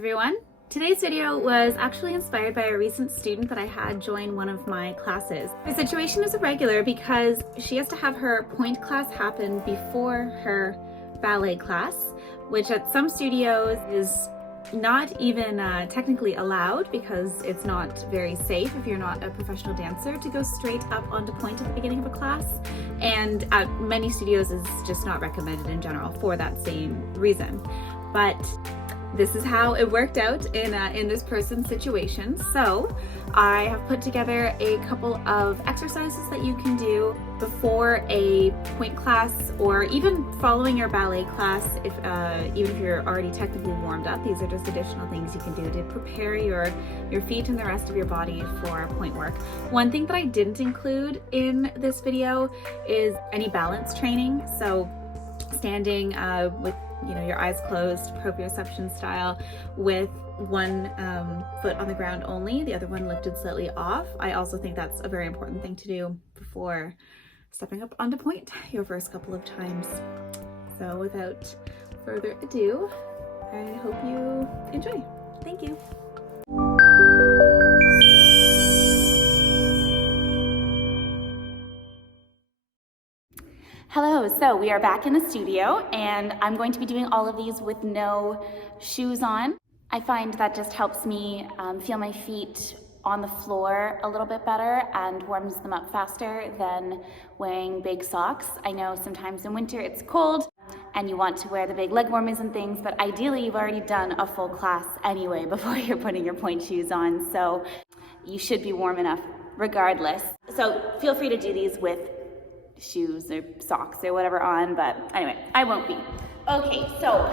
everyone. Today's video was actually inspired by a recent student that I had join one of my classes. The situation is irregular because she has to have her Pointe class happen before her ballet class, which at some studios is not even technically allowed because it's not very safe if you're not a professional dancer to go straight up onto Pointe at the beginning of a class, and at many studios is just not recommended in general for that same reason. But this is how it worked out in this person's situation. So I have put together a couple of exercises that you can do before a Pointe class, or even following your ballet class, even if you're already technically warmed up. These are just additional things you can do to prepare your feet and the rest of your body for Pointe work. One thing that I didn't include in this video is any balance training. So standing with your eyes closed, proprioception style, with one foot on the ground only, the other one lifted slightly off. I also think that's a very important thing to do before stepping up onto Pointe your first couple of times. So without further ado, I hope you enjoy. Thank you. Hello, so we are back in the studio and I'm going to be doing all of these with no shoes on. I find that just helps me feel my feet on the floor a little bit better and warms them up faster than wearing big socks. I know sometimes in winter it's cold and you want to wear the big leg warmers and things, but ideally you've already done a full class anyway before you're putting your Pointe shoes on, so you should be warm enough regardless. So feel free to do these with shoes or socks or whatever on, but anyway, I won't be. Okay, so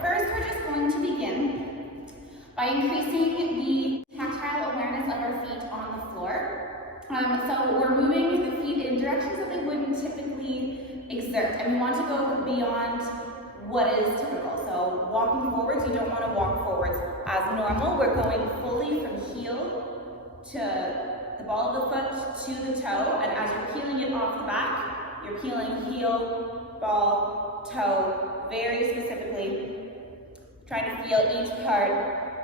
first we're just going to begin by increasing the tactile awareness of our feet on the floor. So we're moving the feet in directions that they wouldn't typically exert, and we want to go beyond what is typical. So walking forwards, you don't want to walk forwards as normal. We're going fully from heel to the ball of the foot to the toe, and as you're peeling it off the back, you're peeling heel, ball, toe, very specifically, trying to feel each part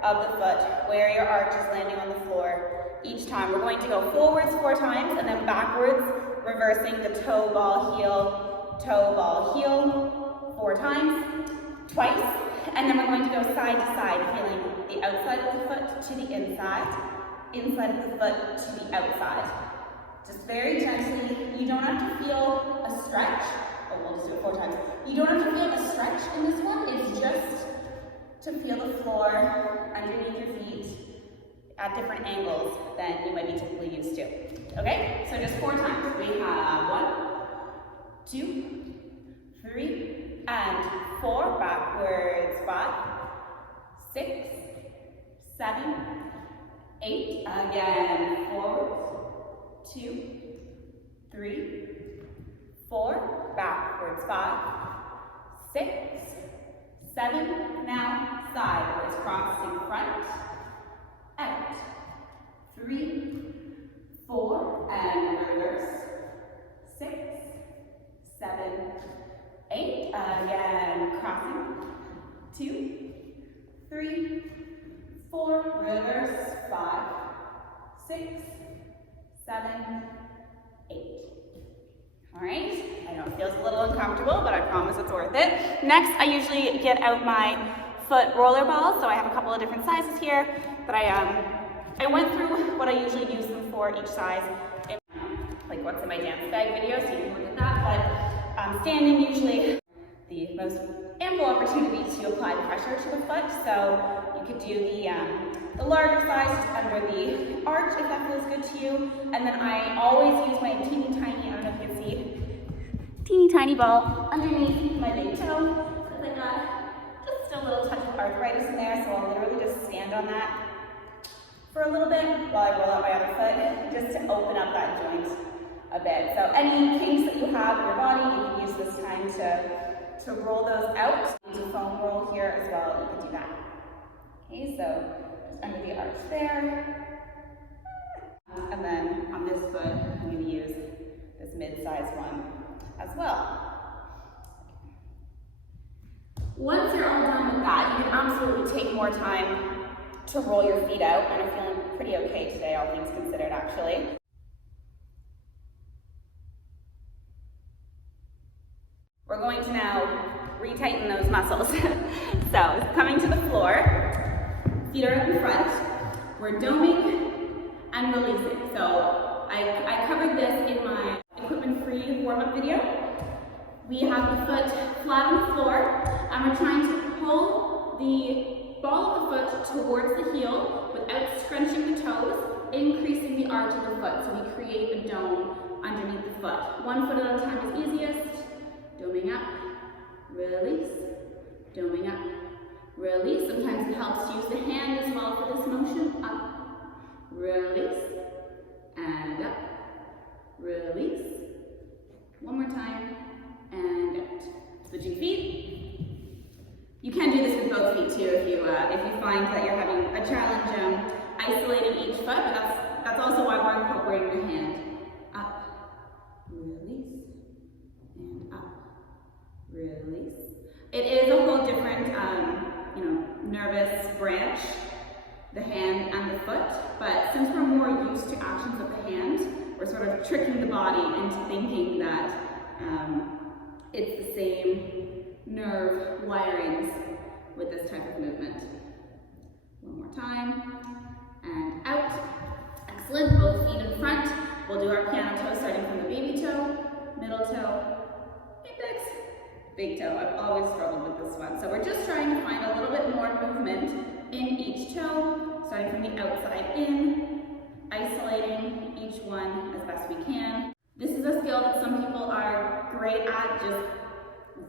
of the foot, where your arch is landing on the floor each time. We're going to go forwards 4 times, and then backwards, reversing the toe, ball, heel, 4 times, twice, and then we're going to go side to side, feeling the outside of the foot to the inside of the foot to the outside. Just very gently. You don't have to feel a stretch. Oh, we'll just do it 4 times. You don't have to feel a stretch in this one. It's just to feel the floor underneath your feet at different angles than you might be typically used to. Okay, so just 4 times. We have 1, 2, 3, and 4. Backwards, 5, 6, 7, 8, again, forward, 2, 3, 4, backwards, 5, 6, 7, now sideways, crossing front, out, 3, 4, and reverse, 6, 7, 8, again, crossing, 2, 3, 4, reverse, 5, 6, 7, 8. All right, I know it feels a little uncomfortable, but I promise it's worth it. Next, I usually get out my foot roller balls, so I have a couple of different sizes here, but I went through what I usually use them for each size, in, like what's in my dance bag video, so you can look at that, but standing usually the most ample opportunity to apply pressure to the foot, so you could do the larger size just under the arch if that feels good to you, and then I always use my teeny tiny, I don't know if you can see, teeny tiny ball underneath my big toe, because I got just a little touch of arthritis in there, so I'll literally just stand on that for a little bit while I roll out my other foot, just to open up that joint a bit. So any kinks that you have in your body, you can use this time to roll those out. Use a foam roll here as well, you can do that. Okay, so just under the arch there. And then on this foot, I'm going to use this mid-size one as well. Once you're all done with that, you can absolutely take more time to roll your feet out, and I'm feeling pretty okay today, all things considered, actually. We're going to now retighten those muscles. So, coming to the floor, feet are up in front, we're doming and releasing. So, I covered this in my equipment-free warm-up video. We have the foot flat on the floor, and we're trying to pull the ball of the foot towards the heel without scrunching the toes, increasing the arch of the foot, so we create a dome underneath the foot. One foot at a time is easiest. Doming up, release, doming up, release. Sometimes it helps to use the hand as well for this motion. Up, release, and up, release. One more time, and out. Switching feet. You can do this with both feet too if you find that you're having a challenge isolating each foot, but that's also why we're incorporating the hand. Up, release, and up, release. It is a whole different, nervous branch, the hand and the foot, but since we're more used to actions of the hand, we're sort of tricking the body into thinking that it's the same nerve wirings with this type of movement. One more time, and out. Excellent, both feet in front. We'll do our piano toe starting from the baby toe, middle toe, apex, big toe. I've always struggled with this one. So we're just trying to find a little bit more movement in each toe, starting from the outside in, isolating each one as best we can. This is a skill that some people are great at, just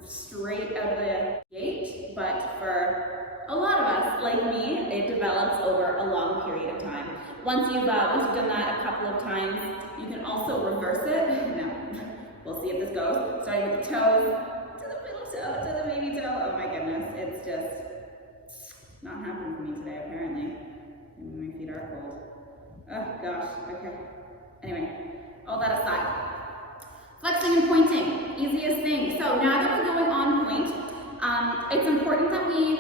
straight out of the gate, but for a lot of us, like me, it develops over a long period of time. Once you've done that a couple of times, you can also reverse it. No, we'll see if this goes. Starting with the toes, to the middle toe, to the baby toe. Oh my goodness, it's just not happening for me today, apparently. My feet are cold. Oh gosh, okay. Anyway, all that aside. Flexing and pointing, easiest thing. So now that we're going on point, it's important that we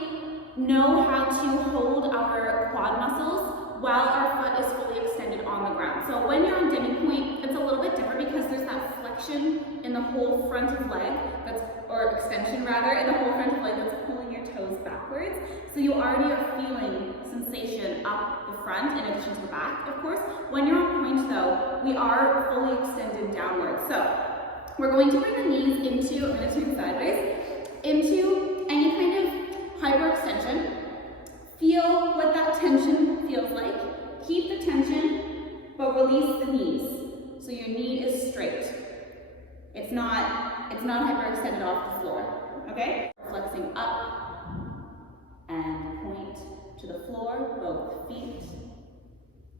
know how to hold our quad muscles while our foot is fully extended on the ground. So when you're on demi-pointe, it's a little bit different because there's that flexion in the whole front of leg, or extension rather, in the whole front of leg that's pulling your toes backwards. So you already are feeling sensation up the front in addition to the back, of course. When you're on point though, we are fully extended downwards. So we're going to bring the knees into, I'm going to turn sideways, into any kind of hyperextension. Feel what that tension feels like. Keep the tension, but release the knees. So your knee is straight. It's not hyperextended off the floor, okay? Flexing up and point to the floor, both feet,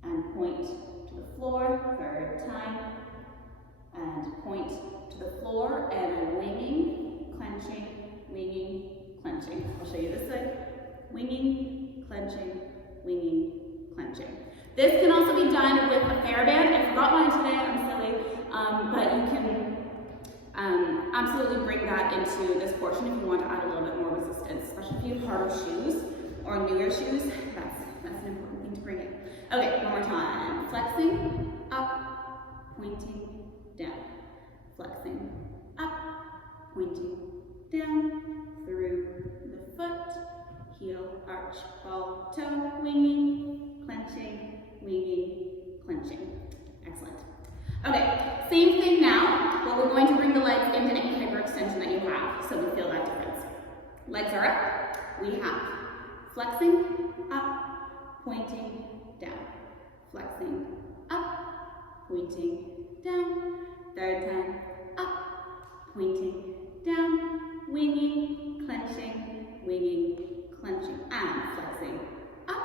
and point to the floor, third time, and point to the floor, and winging, clenching, winging, clenching. I'll show you this side. Winging, clenching, winging, clenching. This can also be done with a TheraBand. I forgot mine today, I'm silly, but you can absolutely bring that into this portion if you want to add a little bit more resistance, especially if you have harder shoes or newer shoes. That's an important thing to bring in. Okay, one more time. Flexing, up, pointing, down. Flexing, up, pointing, down, through the foot, heel, arch, ball, toe, winging, clenching, winging, clenching. Excellent. Okay, same thing now, but we're going to bring the legs into any hyperextension that you have, so we feel that difference. Legs are up, we have flexing, up, pointing, down. Flexing, up, pointing, down. Third time, up, pointing, down, winging, clenching, winging, clenching, and flexing, up,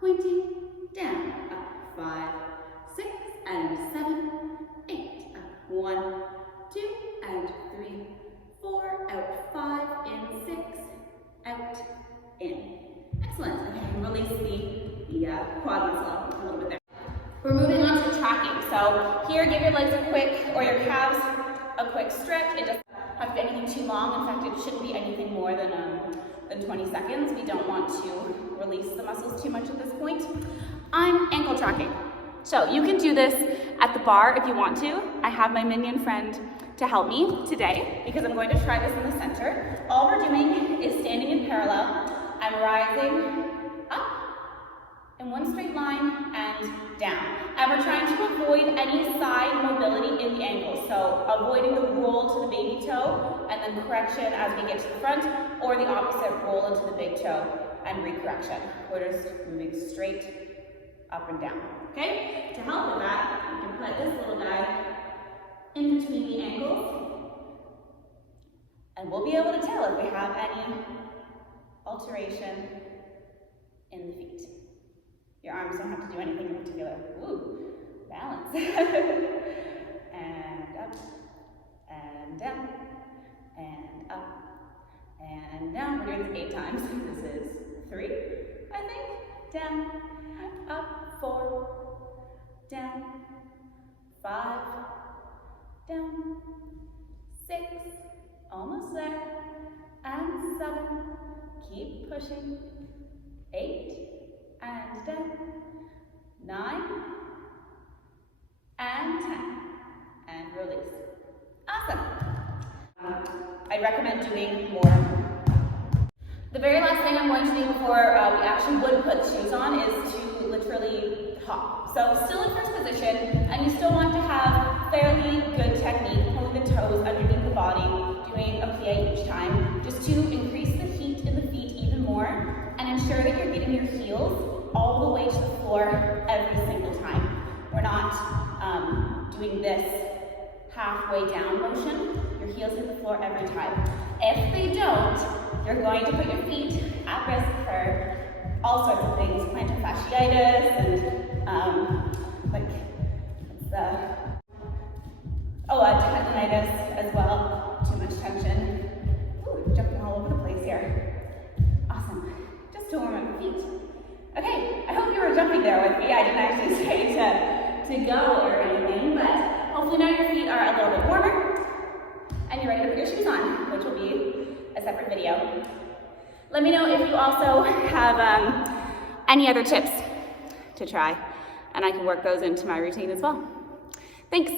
pointing, down, up, 5, 6, and 7, 8, up, 1, 2, and 3, 4, out, 5, in, 6, out, in. Excellent. Okay, release the quad muscle a little bit there. We're moving on to tracking. So here, give your legs a quick, or your calves a quick stretch. have to be anything too long. In fact, it shouldn't be anything more than 20 seconds. We don't want to release the muscles too much at this point. I'm ankle tracking. So you can do this at the bar if you want to. I have my minion friend to help me today because I'm going to try this in the center. All we're doing is standing in parallel. I'm rising up in one straight line and down. And we're trying to avoid any side mobility in the ankle. So avoiding the roll to the baby toe and then correction as we get to the front, or the opposite, roll into the big toe and recorrection. We're just moving straight up and down. Okay? To help with that, you can put this little guy in between the ankles, and we'll be able to tell if we have any alteration in the feet. Your arms don't have to do anything in particular. Ooh, balance. And up, and down, and up, and down. We're doing this 8 times. This is 3, I think. Down, up, 4, down, 5, down, 6, almost there, and 7, keep pushing, 8, and down, 9, and 10, and release. Awesome. I recommend doing more. The very last thing I'm going to do before we actually would put shoes on is to literally hop. So still in first position, and you still want to have fairly good technique, pulling the toes underneath the body, doing a plie each time, just to increase the heat in the feet even more, and ensure that you're getting your heels all the way to the floor every single time. We're not doing this halfway down motion. Your heels hit the floor every time. If they don't, you're going to put your feet at risk for all sorts of things, plantar fasciitis and tendinitis as well. Too much tension. Ooh, jumping all over the place here. Awesome. Just to warm up your feet. Okay, I hope you were jumping there with me. I didn't actually say to go or anything, but hopefully now your feet are a little bit warmer and you're ready to put your shoes on, which will be a separate video. Let me know if you also have any other tips to try, and I can work those into my routine as well. Thanks.